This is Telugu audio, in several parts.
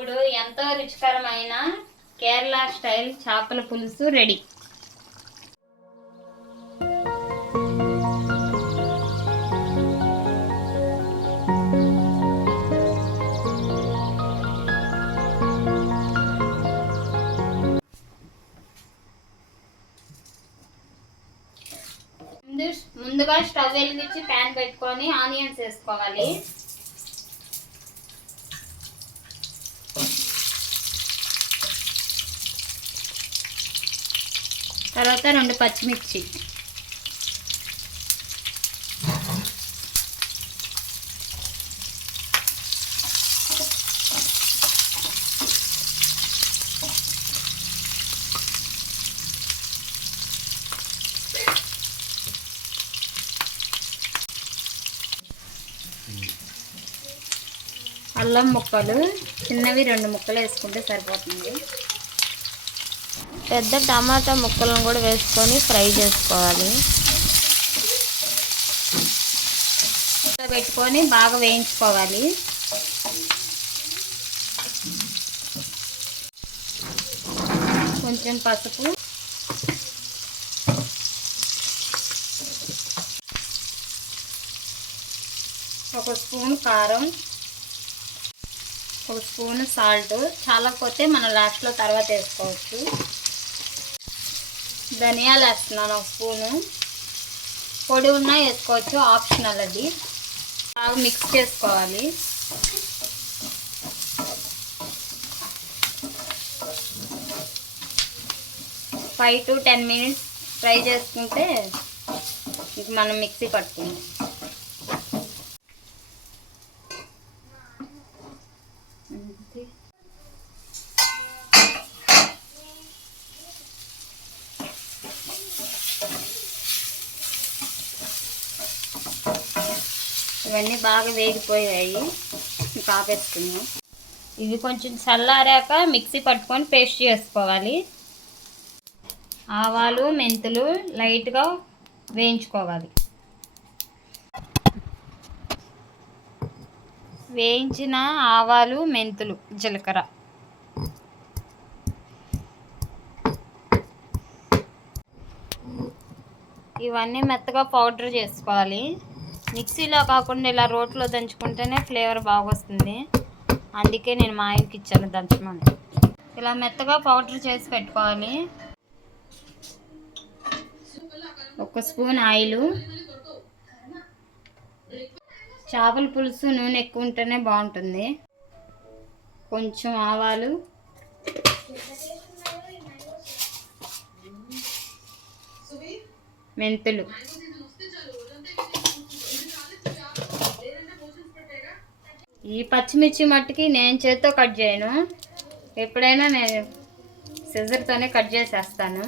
ఇప్పుడు ఎంతో రుచికరమైన కేరళ స్టైల్ చేపల పులుసు రెడీ. ముందుగా స్టవ్ వెలిగించి ప్యాన్ పెట్టుకొని ఆనియన్స్ వేసుకోవాలి. తర్వాత రెండు పచ్చిమిర్చి. అల్లం ముక్కలు చిన్నవి రెండు ముక్కలు వేసుకుంటే సరిపోతుంది. పెద్ద టమాటా ముక్కలను కూడా వేసుకొని ఫ్రై చేసుకోవాలి. పెట్టుకొని బాగా వేయించుకోవాలి. కొంచెం పసుపు. ఒక స్పూన్ కారం. ఒక స్పూన్ సాల్ట్. చాలకపోతే మనం లాస్ట్లో తర్వాత వేసుకోవచ్చు. ధనియాలు వేస్తున్నాను ఒక స్పూను. పొడి ఉన్నా వేసుకోవచ్చు ఆప్షనల్ అది. బాగా మిక్స్ చేసుకోవాలి. Five to ten minutes fry చేసుకుంటే ఇంక మనం మిక్సీ పట్టుకుందాం. ఇవన్నీ బాగా వేగిపోయాయి. కాపేస్తున్నాం ఇవి కొంచెం చల్లారాక మిక్సీ పట్టుకొని పేస్ట్ చేసుకోవాలి. ఆవాలు మెంతులు లైట్గా వేయించుకోవాలి. వేయించిన ఆవాలు మెంతులు జీలకర్ర. ఇవన్నీ మెత్తగా పౌడర్ చేసుకోవాలి. మిక్సీలో కాకుండా ఇలా రోట్లో దంచుకుంటేనే ఫ్లేవర్ బాగొస్తుంది. అందుకే నేను మా ఆయనకి ఇచ్చాను దంచమని. ఇలా మెత్తగా పౌడర్ చేసి పెట్టుకోవాలి. ఒక స్పూన్ ఆయిల్. చేపల పులుసు నూనె ఎక్కువ ఉంటేనే బాగుంటుంది. కొంచెం ఆవాలు. మెంతులు. ఈ పచ్చిమిర్చి మట్టికి నేను చేత్తో కట్ చేయను. ఎప్పుడైనా నేను సిజర్తోనే కట్ చేసేస్తాను.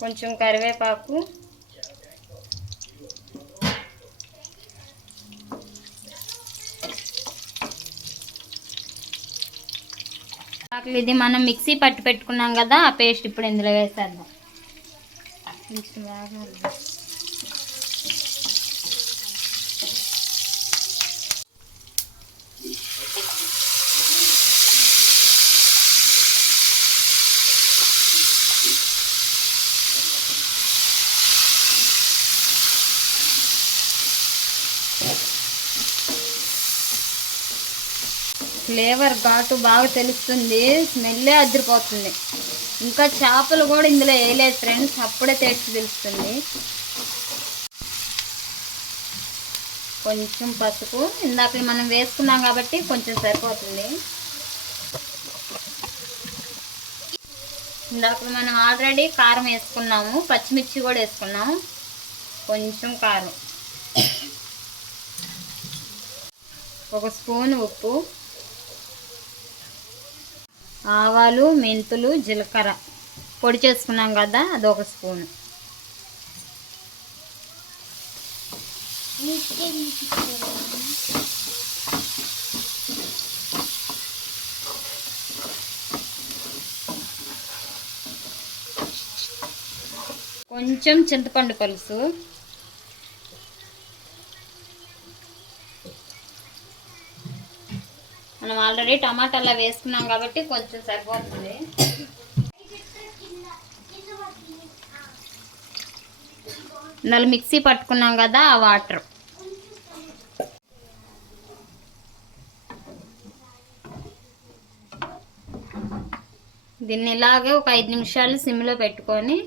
కొంచెం కరివేపాకు. ఇది మనం మిక్సీ పట్టి పెట్టుకున్నాం కదా ఆ పేస్ట్ ఇప్పుడు ఇందులో వేసేద్దాం. ఫ్లేవర్ ఘాటు బాగా తెలుస్తుంది స్మెల్లే అదిరిపోతుంది. ఇంకా చేపలు కూడా ఇందులో వేయలేదు ఫ్రెండ్స్ అప్పుడే టేస్ట్ తెలుస్తుంది. కొంచెం పసుపు ఇందాక మనం వేసుకున్నాం కాబట్టి కొంచెం సరిపోతుంది. ఇందాక మనం ఆల్రెడీ కారం వేసుకున్నాము పచ్చిమిర్చి కూడా వేసుకున్నాము. కొంచెం కారం. ఒక స్పూన్ ఉప్పు. ఆవాలు మెంతులు జీలకర్ర. పొడి చేసుకున్నాం కదా అది ఒక స్పూన్. కొంచెం చింతపండు పులుసు. మనం ఆల్రెడీ టమాటాలు వేసుకున్నాం కాబట్టి కొంచెం సరిపోతుంది. నాలుగు మిక్సీ పట్టుకున్నాం కదా ఆ వాటర్. దీన్ని ఇలాగే ఒక ఐదు నిమిషాలు సిమ్లో పెట్టుకొని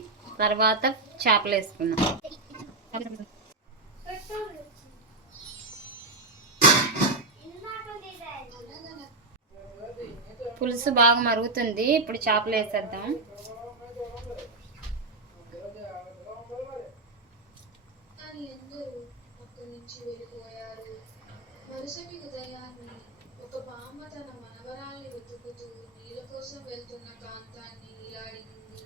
తర్వాత చేపలు వేసుకున్నాం పులుసు బాగా మరుగుతుంది. ఇప్పుడు చేపలు వేసేద్దాం. కానీ ఎందరూ అక్కడి నుంచి వెళ్ళిపోయారు మరుసటి ఉదయాన్ని ఒక బామ్మ తన మనవరాల్ని వెతుకుతూ నీళ్ళ కోసం వెళ్తున్న కాంతాన్ని ఇలా అడిగింది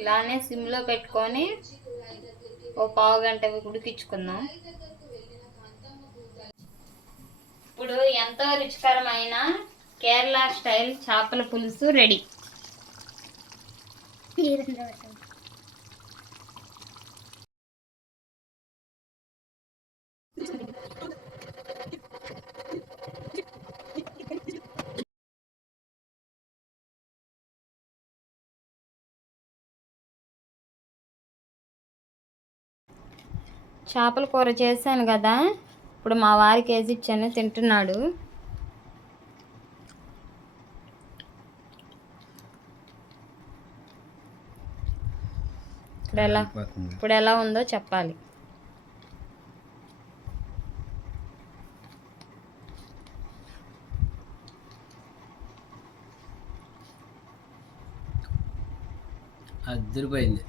ఇలానే సిమ్లో పెట్టుకొని ఓ పావు గంట ఉడికించుకుందాం. ఇప్పుడు ఎంతో రుచికరమైన కేరళ స్టైల్ చేపల పులుసు రెడీ. చేపల కూర చేశాను కదా. ఇప్పుడు మా వారికి వేసి ఇచ్చాను తింటున్నాడు. ఇప్పుడు ఎలా ఇప్పుడు ఎలా ఉందో చెప్పాలి. అద్దరిపోయింది